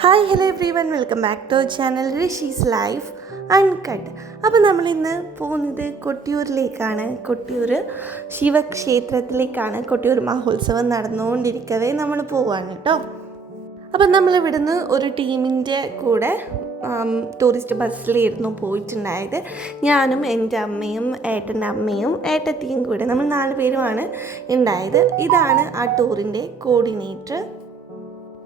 Hi hello everyone welcome back to our channel Rishi's life uncut അപ്പോൾ നമ്മൾ ഇന്ന് പോകുന്നത് കൊട്ടിയൂരിലേക്കാണ്. കൊട്ടിയൂർ ശിവക്ഷേത്രത്തിലേക്കാണ്. കൊട്ടിയൂർ മഹോത്സവം നടന്നുകൊണ്ടിരിക്കവേ നമ്മൾ പോവാണ് കേട്ടോ. അപ്പം നമ്മൾ ഇവിടുന്ന് ഒരു ടീമിന്റെ കൂടെ ടൂറിസ്റ്റ് ബസ്സിലായിരുന്നു പോയിട്ടുണ്ടായത്. ഞാനും എന്റെ അമ്മയും ഏട്ടന്റെ അമ്മയും ഏട്ടത്തിയും കൂടെ നമ്മൾ നാല് പേരുമാണ് ഉണ്ടായത്. ഇതാണ് ആ ടൂറിന്റെ കോർഡിനേറ്റർ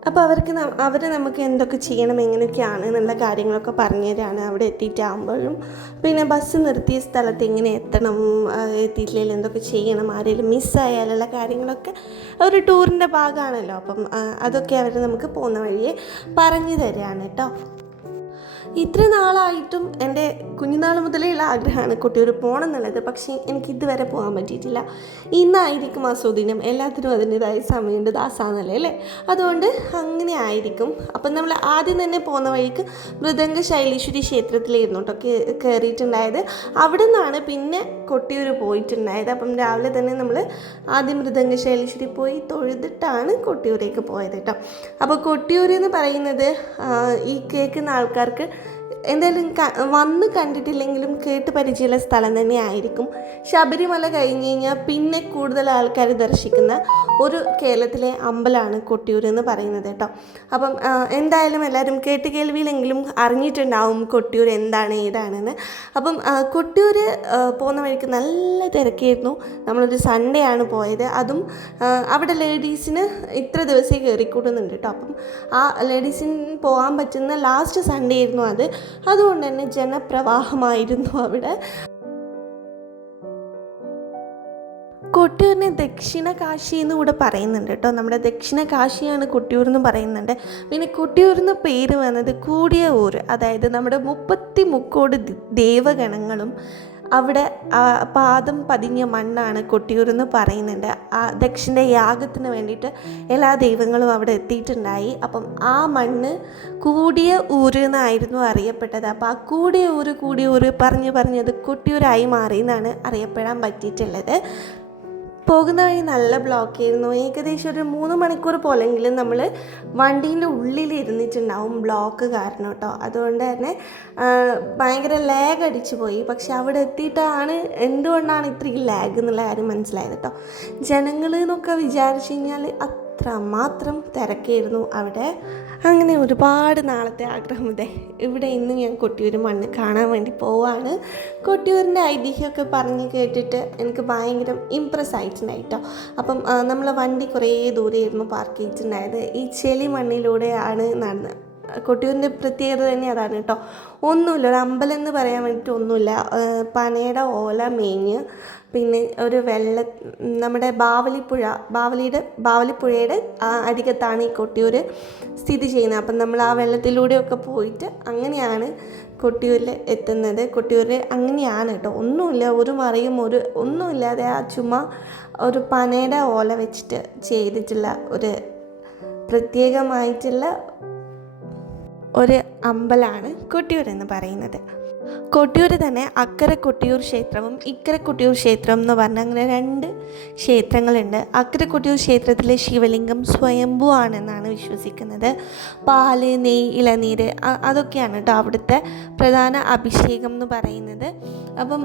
അപ്പോൾ അവർക്ക് അവർ നമുക്ക് എന്തൊക്കെ ചെയ്യണം എങ്ങനെയൊക്കെയാണ് എന്നുള്ള കാര്യങ്ങളൊക്കെ പറഞ്ഞു തരാണ് അവിടെ എത്തിയിട്ടാകുമ്പോഴും. പിന്നെ ബസ് നിർത്തിയ സ്ഥലത്ത് എങ്ങനെ എത്തണം എത്തിയിട്ടില്ലെങ്കിൽ എന്തൊക്കെ ചെയ്യണം ആരെങ്കിലും മിസ്സായാലുള്ള കാര്യങ്ങളൊക്കെ ഒരു ടൂറിന്റെ ഭാഗമാണല്ലോ. അപ്പം അതൊക്കെ അവർ നമുക്ക് പോകുന്ന വഴിയെ പറഞ്ഞു തരികയാണ് കേട്ടോ. ഇത്ര നാളായിട്ടും എന്റെ കുഞ്ഞുനാൾ ഉള്ള ആഗ്രഹമാണ് കൊട്ടിയൂർ പോകണം എന്നുള്ളത് പക്ഷേ എനിക്ക് ഇതുവരെ പോകാൻ പറ്റിയിട്ടില്ല. ഇന്നായിരിക്കും ആ സുദിനം എല്ലാത്തിനും അതിന്റെതായ സമയമുണ്ട്. ദാസാന്നല്ലേ അല്ലേ? അതുകൊണ്ട് അങ്ങനെ ആയിരിക്കും. അപ്പം നമ്മൾ ആദ്യം തന്നെ പോകുന്ന വഴിക്ക് മൃദംഗ ശൈലീശ്വരി ക്ഷേത്രത്തിലായിരുന്നു കേട്ടോ കയറിയിട്ടുണ്ടായത്. അവിടെ നിന്നാണ് പിന്നെ കൊട്ടിയൂർ പോയിട്ടുണ്ടായത് അപ്പം രാവിലെ തന്നെ നമ്മൾ ആദ്യം മൃദംഗ ശൈലീശ്വരി പോയി തൊഴുതിട്ടാണ് കൊട്ടിയൂരേക്ക് പോയത് കേട്ടോ. അപ്പോൾ കൊട്ടിയൂർ എന്ന് പറയുന്നത് ഈ കേൾക്കുന്ന ആൾക്കാർക്ക് എന്തായാലും വന്ന് കണ്ടിട്ടില്ലെങ്കിലും കേട്ട് പരിചയമുള്ള സ്ഥലം തന്നെ ആയിരിക്കും ശബരിമല കഴിഞ്ഞ് കഴിഞ്ഞാൽ പിന്നെ കൂടുതൽ ആൾക്കാർ ദർശിക്കുന്ന ഒരു കേരളത്തിലെ അമ്പലമാണ് കൊട്ടിയൂർ എന്ന് പറയുന്നത് കേട്ടോ. അപ്പം എന്തായാലും എല്ലാവരും കേട്ട് കേൾവിയിലെങ്കിലും അറിഞ്ഞിട്ടുണ്ടാവും കൊട്ടിയൂർ എന്താണ് ഏതാണെന്ന്. അപ്പം കൊട്ടിയൂർ പോകുന്ന വഴിക്ക് നല്ല തിരക്കായിരുന്നു. നമ്മളൊരു സൺഡേ ആണ് പോയത്. അതും അവിടെ ലേഡീസിന് ഇത്ര ദിവസമേ കയറിക്കൂടുന്നുണ്ട് കേട്ടോ. അപ്പം ആ ലേഡീസിന് പോകാൻ പറ്റുന്ന ലാസ്റ്റ് സൺഡേ ആയിരുന്നു അത്. അതുകൊണ്ട് തന്നെ ജനപ്രവാഹമായിരുന്നു അവിടെ. കൊട്ടിയൂരിനെ ദക്ഷിണ കാശി എന്ന് കൂടെ പറയുന്നുണ്ട് കേട്ടോ. നമ്മുടെ ദക്ഷിണ കാശിയാണ് കൊട്ടിയൂർ എന്ന് പറയുന്നുണ്ട്. പിന്നെ കൊട്ടിയൂർ പേര് വന്നത് കൂടിയ ഊര്. അതായത് നമ്മുടെ മുപ്പത്തി മുക്കോട് ദേവഗണങ്ങളും അവിടെ പാദം പതിഞ്ഞ മണ്ണാണ് കൊട്ടിയൂരെന്ന് പറയുന്നുണ്ട്. ആ ദക്ഷിന്റെ യാഗത്തിന് വേണ്ടിയിട്ട് എല്ലാ ദൈവങ്ങളും അവിടെ എത്തിയിട്ടുണ്ടായി. അപ്പം ആ മണ്ണ് കൂടിയ ഊര് എന്നായിരുന്നു അറിയപ്പെട്ടത്. അപ്പോൾ ആ കൂടിയ ഊര് കൂടിയ ഊര് പറഞ്ഞ് പറഞ്ഞത് കൊട്ടിയൂരായി മാറി എന്നാണ് അറിയപ്പെടാൻ പറ്റിയിട്ടുള്ളത്. പോകുന്ന വഴി നല്ല ബ്ലോക്ക് ആയിരുന്നു. ഏകദേശം ഒരു മൂന്ന് മണിക്കൂർ പോലെങ്കിലും നമ്മൾ വണ്ടീന്റെ ഉള്ളിൽ ഇരുന്നിട്ടുണ്ടാവും ബ്ലോക്ക് കാരണം കേട്ടോ അതുകൊണ്ട് തന്നെ ഭയങ്കര ലാഗ് അടിച്ചു പോയി. പക്ഷെ അവിടെ എത്തിയിട്ടാണ് എന്തുകൊണ്ടാണ് ഇത്രയും ലാഗ് എന്നുള്ള കാര്യം മനസ്സിലായത് കേട്ടോ ജനങ്ങൾ എന്നൊക്കെ വിചാരിച്ചു കഴിഞ്ഞാൽ അത്ര മാത്രം തിരക്കായിരുന്നു അവിടെ. അങ്ങനെ ഒരുപാട് നാളത്തെ ആഗ്രഹം ഇതേ ഇവിടെ ഇന്ന് ഞാൻ കൊട്ടിയൂർ മണ്ണ് കാണാൻ വേണ്ടി പോവാണ്. കൊട്ടിയൂരിന്റെ ഐതിഹ്യമൊക്കെ പറഞ്ഞ് കേട്ടിട്ട് എനിക്ക് ഭയങ്കര ഇമ്പ്രസ് ആയിട്ടുണ്ടായി കേട്ടോ. അപ്പം നമ്മളെ വണ്ടി കുറേ ദൂരെയായിരുന്നു പാർക്ക് ചെയ്തിട്ടുണ്ടായത്. ഈ ചെളി മണ്ണിലൂടെയാണ് നടന്നത് കൊട്ടിയൂരിന്റെ പ്രത്യേകത തന്നെ അതാണ് കേട്ടോ. ഒന്നുമില്ല ഒരു അമ്പലം എന്ന് പറയാൻ വേണ്ടിയിട്ട് ഒന്നുമില്ല. പനയുടെ ഓല മേഞ്ഞ് പിന്നെ ഒരു വെള്ള നമ്മുടെ ബാവലിപ്പുഴ ബാവലിയുടെ ബാവലിപ്പുഴയുടെ അരികത്താണ് ഈ കൊട്ടിയൂർ സ്ഥിതി ചെയ്യുന്നത്. അപ്പം നമ്മൾ ആ വെള്ളത്തിലൂടെയൊക്കെ പോയിട്ട് അങ്ങനെയാണ് കൊട്ടിയൂരിൽ എത്തുന്നത്. കൊട്ടിയൂരിൽ അങ്ങനെയാണ് കേട്ടോ. ഒന്നുമില്ല ഒരു മറിയും ഒരു ഒന്നുമില്ലാതെ ആ ചുമ ഒരു പനയുടെ ഓല വെച്ചിട്ട് ചെയ്തിട്ടുള്ള ഒരു പ്രത്യേകമായിട്ടുള്ള ഒരു അമ്പലമാണ് കൊട്ടിയൂർ എന്ന് പറയുന്നത്. കൊട്ടിയൂർ തന്നെ അക്കരെ കൊട്ടിയൂർ ക്ഷേത്രവും ഇക്കരെ കൊട്ടിയൂർ ക്ഷേത്രം എന്ന് പറഞ്ഞ അങ്ങനെ രണ്ട് ക്ഷേത്രങ്ങളുണ്ട്. അക്കരെ കൊട്ടിയൂർ ക്ഷേത്രത്തിലെ ശിവലിംഗം സ്വയംഭൂ ആണെന്നാണ് വിശ്വസിക്കുന്നത്. പാൽ നെയ് ഇളനീര് അതൊക്കെയാണ് കേട്ടോ അവിടുത്തെ പ്രധാന അഭിഷേകം എന്ന് പറയുന്നത്. അപ്പം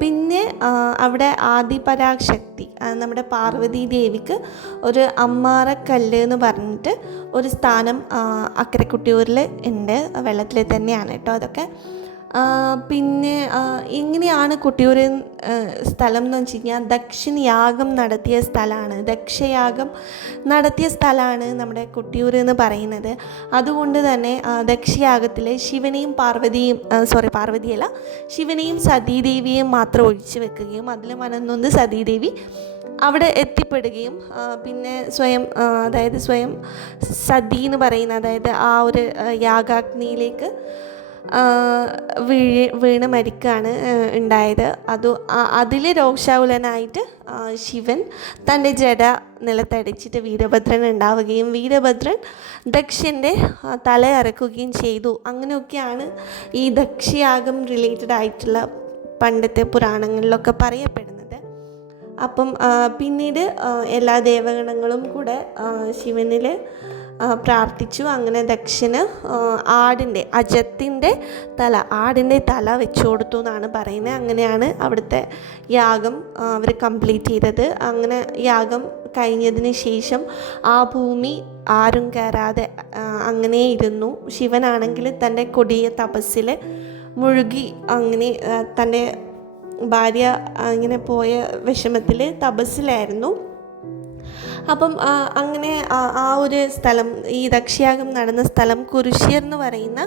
പിന്നെ അവിടെ ആദിപരാശക്തി നമ്മുടെ പാർവതി ദേവിക്ക് ഒരു അമ്മാറക്കല്ല് എന്ന് പറഞ്ഞിട്ട് ഒരു സ്ഥാനം അക്കരക്കുട്ടിയൂരിൽ അക്കരെ കൊട്ടിയൂരിൽ ഉണ്ട്. വെള്ളത്തിൽ തന്നെയാണ് കേട്ടോ അതൊക്കെ. പിന്നെ എങ്ങനെയാണ് കൊട്ടിയൂർ സ്ഥലം എന്ന് വെച്ച് കഴിഞ്ഞാൽ ദക്ഷിണ യാഗം നടത്തിയ സ്ഥലമാണ്. ദക്ഷയാഗം നടത്തിയ സ്ഥലമാണ് നമ്മുടെ കുട്ടിയൂർ എന്ന് പറയുന്നത്. അതുകൊണ്ട് തന്നെ ദക്ഷയാഗത്തിലെ ശിവനെയും പാർവതിയും സോറി പാർവതിയല്ല ശിവനെയും സതീദേവിയെയും മാത്രം ഒഴിച്ചു വെക്കുകയും അതിൽ മനന്നൊന്ന് സതീദേവി അവിടെ എത്തിപ്പെടുകയും പിന്നെ സ്വയം അതായത് സ്വയം സതി എന്ന് പറയുന്ന അതായത് ആ ഒരു യാഗാഗ്നിയിലേക്ക് വീഴ് വീണ് മരിക്കുകയാണ് ഉണ്ടായത്. അത് അതിൽ രോഷാകുലനായിട്ട് ശിവൻ തന്റെ ജട നിലത്തടിച്ചിട്ട് വീരഭദ്രൻ ഉണ്ടാവുകയും വീരഭദ്രൻ ദക്ഷന്റെ തല ഇറക്കുകയും ചെയ്തു. അങ്ങനെയൊക്കെയാണ് ഈ ദക്ഷിയാഗം റിലേറ്റഡ് ആയിട്ടുള്ള പണ്ടത്തെ പുരാണങ്ങളിലൊക്കെ പറയപ്പെടുന്നത്. അപ്പം പിന്നീട് എല്ലാ ദേവഗണങ്ങളും കൂടെ ശിവനിൽ പ്രാർത്ഥിച്ചു. അങ്ങനെ ദക്ഷന് ആടിന്റെ അജത്തിന്റെ തല ആടിന്റെ തല വെച്ചു കൊടുത്തു എന്നാണ് പറയുന്നത്. അങ്ങനെയാണ് അവിടുത്തെ യാഗം അവർ കംപ്ലീറ്റ് ചെയ്തത്. അങ്ങനെ യാഗം കഴിഞ്ഞതിന് ശേഷം ആ ഭൂമി ആരും കയറാതെ അങ്ങനെ ഇരുന്നു. ശിവനാണെങ്കിൽ തന്റെ കൊടിയ തപസ്സിൽ മുഴുകി അങ്ങനെ തന്റെ ഭാര്യ അങ്ങനെ പോയ വിഷമത്തിൽ തപസ്സിലായിരുന്നു. അപ്പം അങ്ങനെ ആ ഒരു സ്ഥലം ഈ ദക്ഷയാഗം നടന്ന സ്ഥലം കുരിശ്യർ എന്ന് പറയുന്ന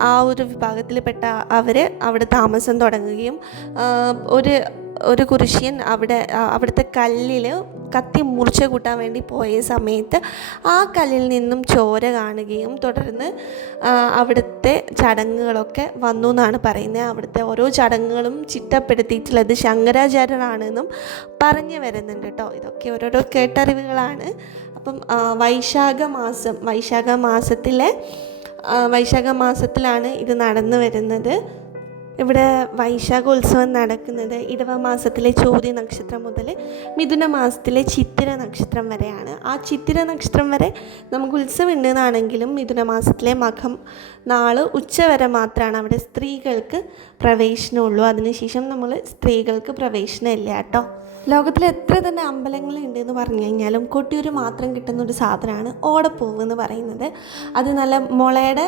ആ ഒരു വിഭാഗത്തിൽപ്പെട്ട അവർ അവിടെ താമസം തുടങ്ങുകയും ഒരു ഒരു കുരിശ്യൻ അവിടെ അവിടുത്തെ കല്ലിൽ കത്തി മുറിച്ച് കൂട്ടാൻ വേണ്ടി പോയ സമയത്ത് ആ കല്ലിൽ നിന്നും ചോര കാണുകയും തുടർന്ന് അവിടുത്തെ ചടങ്ങുകളൊക്കെ വന്നു എന്നാണ് പറയുന്നത്. അവിടുത്തെ ഓരോ ചടങ്ങുകളും ചിട്ടപ്പെടുത്തിയിട്ടുള്ളത് ശങ്കരാചാര്യനാണെന്നും പറഞ്ഞു വരുന്നുണ്ട് കേട്ടോ. ഇതൊക്കെ ഓരോരോ കേട്ടറിവുകളാണ്. അപ്പം വൈശാഖ മാസം വൈശാഖ മാസത്തിലെ വൈശാഖ മാസത്തിലാണ് ഇത് നടന്നു വരുന്നത്. ഇവിടെ വൈശാഖോത്സവം നടക്കുന്നത് ഇടവ മാസത്തിലെ ചോദ്യ നക്ഷത്രം മുതൽ മിഥുന മാസത്തിലെ ചിത്തിര നക്ഷത്രം വരെയാണ്. ആ ചിത്തിര നക്ഷത്രം വരെ നമുക്ക് ഉത്സവം ഉണ്ടെന്നാണെങ്കിലും മിഥുന മാസത്തിലെ മഖം ഉച്ച വരെ മാത്രമാണ് അവിടെ സ്ത്രീകൾക്ക് പ്രവേശനമുള്ളൂ. അതിനുശേഷം നമ്മൾ സ്ത്രീകൾക്ക് പ്രവേശനം ഇല്ല കേട്ടോ. ലോകത്തിൽ എത്ര തന്നെ അമ്പലങ്ങളുണ്ട് എന്ന് പറഞ്ഞു കഴിഞ്ഞാലും കൊട്ടിയൂർ മാത്രം കിട്ടുന്ന ഒരു സാധനമാണ് ഓടപ്പൂവ് എന്ന് പറയുന്നത്. അത് നല്ല മുളയുടെ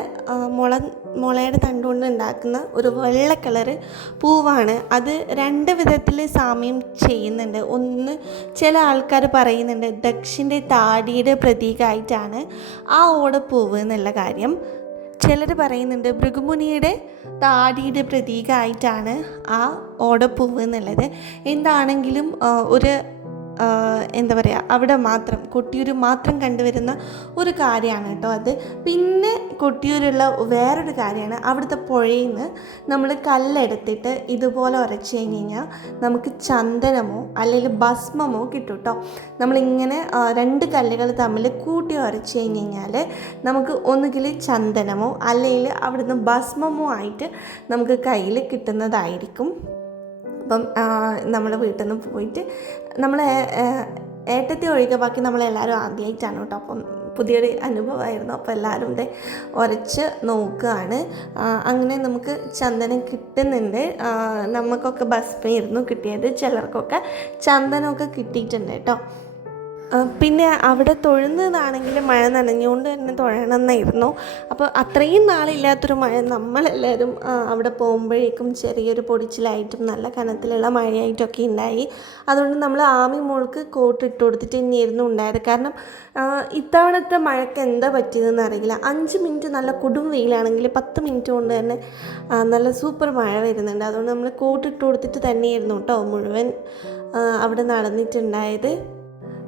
മുള മുളയുടെ തണ്ടുകൊണ്ട് ഉണ്ടാക്കുന്ന ഒരു വെള്ള കളറ് പൂവാണ്. അത് രണ്ട് വിധത്തിൽ സാമ്യം ചെയ്യുന്നുണ്ട്. ഒന്ന് ചില ആൾക്കാർ പറയുന്നുണ്ട് ദക്ഷിന്റെ താടിയുടെ പ്രതീകമായിട്ടാണ് ആ ഓടപ്പൂവ് എന്നുള്ള കാര്യം. ചിലർ പറയുന്നുണ്ട് ഭൃഗുമുനിയുടെ താടിയുടെ പ്രതീകമായിട്ടാണ് ആ ഓടപ്പൂവ് എന്നുള്ളത്. എന്താണെങ്കിലും ഒരു എന്താ പറയുക അവിടെ മാത്രം കൊട്ടിയൂർ മാത്രം കണ്ടുവരുന്ന ഒരു കാര്യമാണ് കേട്ടോ അത്. പിന്നെ കൊട്ടിയൂരുള്ള വേറൊരു കാര്യമാണ് അവിടുത്തെ പുഴയിൽ നിന്ന് നമ്മൾ കല്ലെടുത്തിട്ട് ഇതുപോലെ ഉരച്ച് കഴിഞ്ഞ് കഴിഞ്ഞാൽ നമുക്ക് ചന്ദനമോ അല്ലെങ്കിൽ ഭസ്മമോ കിട്ടും കേട്ടോ നമ്മളിങ്ങനെ രണ്ട് കല്ലുകൾ തമ്മിൽ കൂട്ടി ഉരച്ച് കഴിഞ്ഞ് കഴിഞ്ഞാൽ നമുക്ക് ഒന്നുകിൽ ചന്ദനമോ അല്ലെങ്കിൽ അവിടുന്ന് ഭസ്മമോ ആയിട്ട് നമുക്ക് കയ്യിൽ കിട്ടുന്നതായിരിക്കും. അപ്പം നമ്മൾ വീട്ടിൽ നിന്ന് പോയിട്ട് നമ്മൾ ഏട്ടത്തി ഒഴികെ ബാക്കി നമ്മളെല്ലാവരും ആദ്യമായിട്ടാണ് കേട്ടോ. അപ്പം പുതിയൊരു അനുഭവമായിരുന്നു. അപ്പോൾ എല്ലാവരും ഇത് ഉരച്ച് നോക്കുകയാണ്. അങ്ങനെ നമുക്ക് ചന്ദനം കിട്ടുന്നുണ്ട്. നമുക്കൊക്കെ ഭസ്മയായിരുന്നു കിട്ടിയത്. ചിലർക്കൊക്കെ ചന്ദനമൊക്കെ കിട്ടിയിട്ടുണ്ട് കേട്ടോ. പിന്നെ അവിടെ തൊഴുന്നതാണെങ്കിൽ മഴ നനഞ്ഞുകൊണ്ട് തന്നെ തൊഴണമെന്നായിരുന്നു. അപ്പോൾ അത്രയും നാളില്ലാത്തൊരു മഴ നമ്മളെല്ലാവരും അവിടെ പോകുമ്പോഴേക്കും ചെറിയൊരു പൊടിച്ചിലായിട്ടും നല്ല കനത്തിലുള്ള മഴയായിട്ടൊക്കെ ഉണ്ടായി. അതുകൊണ്ട് നമ്മൾ ആമി മോൾക്ക് കോട്ട് ഇട്ട് കൊടുത്തിട്ട് തന്നെയായിരുന്നു ഉണ്ടായത്. കാരണം ഇത്തവണത്തെ മഴയ്ക്ക് എന്താ പറ്റിയതെന്ന് അറിയില്ല. അഞ്ച് മിനിറ്റ് നല്ല കൊടും വെയിലാണെങ്കിൽ പത്ത് മിനിറ്റ് കൊണ്ട് തന്നെ നല്ല സൂപ്പർ മഴ വരുന്നുണ്ട്. അതുകൊണ്ട് നമ്മൾ കോട്ട് ഇട്ട് കൊടുത്തിട്ട് തന്നെയായിരുന്നു കേട്ടോ മുഴുവൻ അവിടെ നടന്നിട്ടുണ്ടായത്.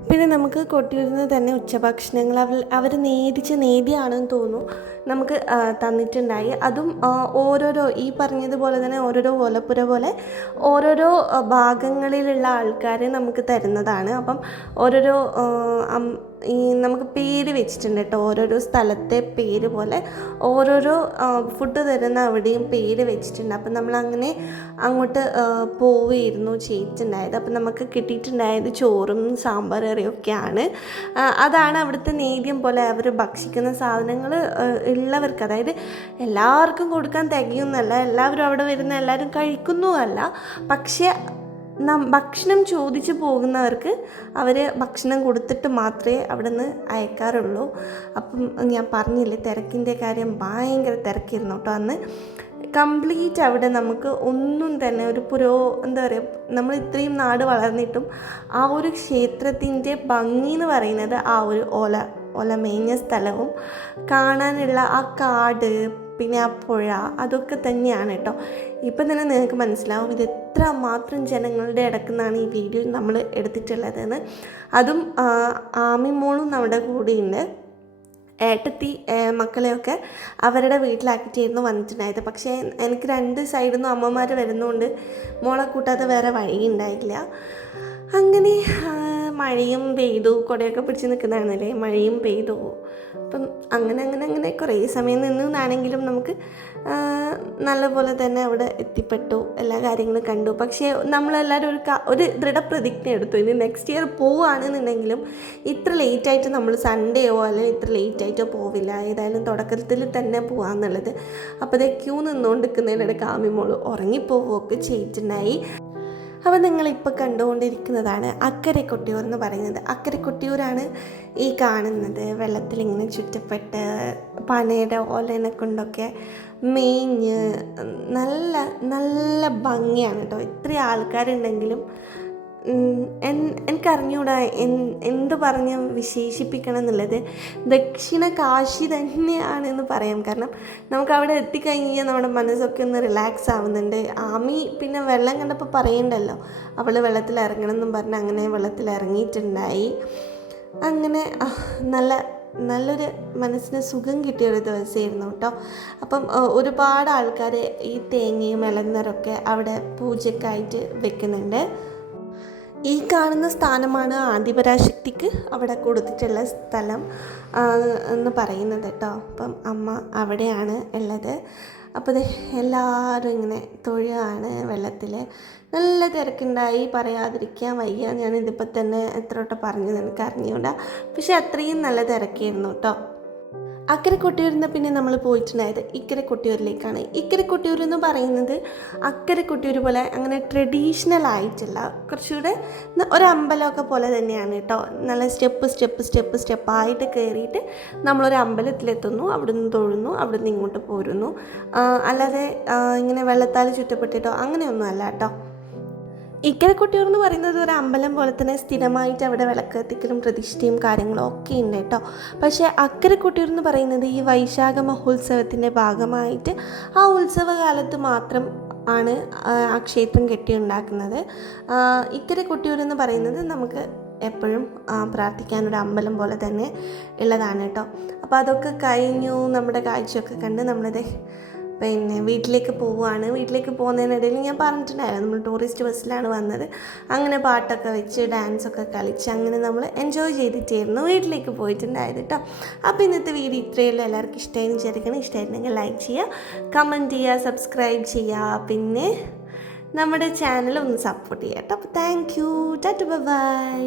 പിന്നെ നമുക്ക് കൊട്ടിയൂരിൽ നിന്ന് തന്നെ ഉച്ചഭക്ഷണങ്ങൾ അവർ അവർ നേടിച്ച് നേടിയാണെന്ന് തോന്നുന്നു. നമുക്ക് തന്നിട്ടുണ്ടായി. അതും ഓരോരോ ഈ പറഞ്ഞതുപോലെ തന്നെ ഓരോരോ ഓലപ്പുര പോലെ ഓരോരോ ഭാഗങ്ങളിലുള്ള ആൾക്കാരെ നമുക്ക് തരുന്നതാണ്. അപ്പം ഓരോരോ ഈ നമുക്ക് പേര് വെച്ചിട്ടുണ്ട് കേട്ടോ. ഓരോരോ സ്ഥലത്തെ പേര് പോലെ ഓരോരോ ഫുഡ് തരുന്ന അവിടെയും പേര് വെച്ചിട്ടുണ്ട്. അപ്പം നമ്മൾ അങ്ങനെ അങ്ങോട്ട് പോവുകയായിരുന്നു ചെയ്തിട്ടുണ്ടായത് അപ്പം നമുക്ക് കിട്ടിയിട്ടുണ്ടായത് ചോറും സാമ്പാർ കറിയൊക്കെയാണ്. അതാണ് അവിടുത്തെ നേദ്യം പോലെ അവർ ഭക്ഷിക്കുന്ന സാധനങ്ങൾ ഉള്ളവർക്ക്. അതായത് എല്ലാവർക്കും കൊടുക്കാൻ തികയുന്നല്ല എല്ലാവരും അവിടെ വരുന്ന എല്ലാവരും കഴിക്കുന്നുമല്ല പക്ഷേ ഭക്ഷണം ചോദിച്ചു പോകുന്നവർക്ക് അവർ ഭക്ഷണം കൊടുത്തിട്ട് മാത്രമേ അവിടെ നിന്ന് അയക്കാറുള്ളൂ. അപ്പം ഞാൻ പറഞ്ഞില്ലേ തിരക്കിന്റെ കാര്യം ഭയങ്കര തിരക്കിരുന്നു കേട്ടോ അന്ന്. കംപ്ലീറ്റ് അവിടെ നമുക്ക് ഒന്നും തന്നെ ഒരു പുരോ എന്താ പറയുക നമ്മൾ ഇത്രയും നാട് വളർന്നിട്ടും ആ ഒരു ക്ഷേത്രത്തിന്റെ ഭംഗി എന്ന് പറയുന്നത് ആ ഒരു ഓല ഓല മേഞ്ഞ സ്ഥലവും കാണാനുള്ള ആ കാട് പിന്നെ ആ പുഴ അതൊക്കെ തന്നെയാണ് കേട്ടോ. ഇപ്പം തന്നെ നിങ്ങൾക്ക് മനസ്സിലാവും ഇത് എത്ര മാത്രം ജനങ്ങളുടെ ഇടക്കുന്നാണ് ഈ വീഡിയോ നമ്മൾ എടുത്തിട്ടുള്ളതെന്ന്. അതും ആമി ആമിമോളും നമ്മുടെ കൂടെയുണ്ട്. ഏട്ടത്തി മക്കളെയൊക്കെ അവരുടെ വീട്ടിലാക്കിയിട്ടായിരുന്നു വന്നിട്ടുണ്ടായത്. പക്ഷേ എനിക്ക് രണ്ട് സൈഡിൽ നിന്നും അമ്മമാർ വരുന്നതുകൊണ്ട് മോളെ കൂട്ടാതെ വേറെ വഴിയുണ്ടായില്ല. അങ്ങനെ മഴയും പെയ്തു കുടയൊക്കെ പിടിച്ച് നിൽക്കുന്നതാണല്ലേ മഴയും പെയ്തു. അപ്പം അങ്ങനെ അങ്ങനെ അങ്ങനെ കുറേ സമയം നിന്നാണെങ്കിലും നമുക്ക് നല്ലപോലെ തന്നെ അവിടെ എത്തിപ്പെട്ടു. എല്ലാ കാര്യങ്ങളും കണ്ടു. പക്ഷേ നമ്മളെല്ലാവരും ഒരു ഒരു ദൃഢപ്രതിജ്ഞ എടുത്തു. ഇനി നെക്സ്റ്റ് ഇയർ പോവുകയാണെന്നുണ്ടെങ്കിലും ഇത്ര ലേറ്റായിട്ട് നമ്മൾ സൺഡേയോ അല്ലെങ്കിൽ ഇത്ര ലേറ്റായിട്ടോ പോവില്ല. ഏതായാലും തുടക്കത്തിൽ തന്നെ പോകാമെന്നുള്ളത് അപ്പോൾ അതേ ക്യൂ നിന്നുകൊണ്ടിരിക്കുന്നതിനിടയ്ക്ക് ആമിമോൾ ഉറങ്ങിപ്പോവുകയൊക്കെ ചെയ്തിട്ടുണ്ടായി. അപ്പോൾ നിങ്ങളിപ്പോൾ കണ്ടുകൊണ്ടിരിക്കുന്നതാണ് അക്കരെ കൊട്ടിയൂർ എന്ന് പറയുന്നത്. അക്കരെ കൊട്ടിയൂരാണ് ഈ കാണുന്നത്. വെള്ളത്തിൽ ഇങ്ങനെ ചുറ്റപ്പെട്ട് പനയുടെ ഓലനെ കൊണ്ടൊക്കെ മേഞ്ഞ് നല്ല നല്ല ഭംഗിയാണ് കേട്ടോ. ഇത്രയും ആൾക്കാരുണ്ടെങ്കിലും എനിക്കറിഞ്ഞൂടാ എന്ത് പറഞ്ഞ് വിശേഷിപ്പിക്കണം എന്നുള്ളത് ദക്ഷിണ കാശി തന്നെയാണ് എന്ന് പറയാം. കാരണം നമുക്ക് അവിടെ എത്തിക്കഴിഞ്ഞാൽ നമ്മുടെ മനസ്സൊക്കെ ഒന്ന് റിലാക്സ് ആവുന്നുണ്ട്. ആമി പിന്നെ വെള്ളം കണ്ടപ്പോൾ പറയണ്ടല്ലോ. അവൾ വെള്ളത്തിൽ ഇറങ്ങണം എന്നും പറഞ്ഞ് അങ്ങനെ വെള്ളത്തിൽ ഇറങ്ങിയിട്ടുണ്ടായി. അങ്ങനെ നല്ല നല്ലൊരു മനസ്സിന് സുഖം കിട്ടിയ ഒരു ദിവസമായിരുന്നു കേട്ടോ. അപ്പം ഒരുപാട് ആൾക്കാർ ഈ തേങ്ങയും ഇളനീറൊക്കെ അവിടെ പൂജക്കായിട്ട് വെക്കുന്നുണ്ട്. ഈ കാണുന്ന സ്ഥാനമാണ് ആദിപരാശക്തിക്ക് അവിടെ കൊടുത്തിട്ടുള്ള സ്ഥലം എന്ന് പറയുന്നത് കേട്ടോ. അപ്പം അമ്മ അവിടെയാണ് ഉള്ളത്. അപ്പോൾ എല്ലാവരും ഇങ്ങനെ തൊഴുകയാണ് വെള്ളത്തിൽ നല്ല തിരക്കുണ്ടായി പറയാതിരിക്കാൻ വയ്യ. ഞാനിതിപ്പോൾ തന്നെ എത്ര വട്ടം പറഞ്ഞത് എനിക്ക് അറിഞ്ഞുകൂടാ പക്ഷെ അത്രയും നല്ല തിരക്കായിരുന്നു കേട്ടോ. അക്കരെ കൊട്ടിയൂരിൽ പിന്നെ നമ്മൾ പോയിട്ടുണ്ടായത് ഇക്കരെ കൊട്ടിയൂരിലേക്കാണ്. ഇക്കരെ കൊട്ടിയൂർ എന്ന് പറയുന്നത് അക്കരെ കൊട്ടിയൂർ പോലെ അങ്ങനെ ട്രഡീഷണൽ ആയിട്ടുള്ള കുറച്ചുകൂടെ ഒരു പോലെ തന്നെയാണ് കേട്ടോ. നല്ല സ്റ്റെപ്പ് സ്റ്റെപ്പ് സ്റ്റെപ്പ് സ്റ്റെപ്പായിട്ട് കയറിയിട്ട് നമ്മളൊരു അമ്പലത്തിലെത്തുന്നു അവിടുന്ന് തൊഴുന്നു അവിടുന്ന് ഇങ്ങോട്ട് പോരുന്നു. അല്ലാതെ ഇങ്ങനെ വെള്ളത്താൽ ചുറ്റപ്പെട്ടിട്ടോ അങ്ങനെയൊന്നും അല്ല കേട്ടോ. ഇക്കരെ കൊട്ടിയൂർ എന്ന് പറയുന്നത് ഒരു അമ്പലം പോലെ തന്നെ സ്ഥിരമായിട്ട് അവിടെ വിളക്ക് കത്തിക്കലും പ്രതിഷ്ഠയും കാര്യങ്ങളും ഒക്കെ ഉണ്ട് കേട്ടോ. പക്ഷേ അക്കര കൊട്ടിയൂർ എന്ന് പറയുന്നത് ഈ വൈശാഖ മഹോത്സവത്തിന്റെ ഭാഗമായിട്ട് ആ ഉത്സവകാലത്ത് മാത്രം ആണ് ആ ക്ഷേത്രം കെട്ടിയുണ്ടാക്കുന്നത്. ഇക്കര കൊട്ടിയൂർ എന്ന് പറയുന്നത് നമുക്ക് എപ്പോഴും പ്രാർത്ഥിക്കാനൊരു അമ്പലം പോലെ തന്നെ ഉള്ളതാണ് കേട്ടോ. അപ്പോൾ അതൊക്കെ കഴിഞ്ഞു നമ്മുടെ കാഴ്ചയൊക്കെ കണ്ട് നമ്മളത് പിന്നെ വീട്ടിലേക്ക് പോവുകയാണ് വീട്ടിലേക്ക് പോകുന്നതിനിടയിൽ ഞാൻ പറഞ്ഞിട്ടുണ്ടായിരുന്നു നമ്മൾ ടൂറിസ്റ്റ് ബസ്സിലാണ് വന്നത്. അങ്ങനെ പാട്ടൊക്കെ വെച്ച് ഡാൻസൊക്കെ കളിച്ച് അങ്ങനെ നമ്മൾ എൻജോയ് ചെയ്തിട്ടായിരുന്നു വീട്ടിലേക്ക് പോയിട്ടുണ്ടായത് കേട്ടോ അപ്പോൾ ഇന്നത്തെ വീഡിയോ ഇത്രയുള്ള എല്ലാവർക്കും ഇഷ്ടമായി വിചാരിക്കണം ഇഷ്ടമായിരുന്നെങ്കിൽ ലൈക്ക് ചെയ്യുക കമന്റ് ചെയ്യുക സബ്സ്ക്രൈബ് ചെയ്യുക. പിന്നെ നമ്മുടെ ചാനൽ ഒന്ന് സപ്പോർട്ട് ചെയ്യാം കേട്ടോ അപ്പോൾ താങ്ക് യു ടാറ്റ ബൈ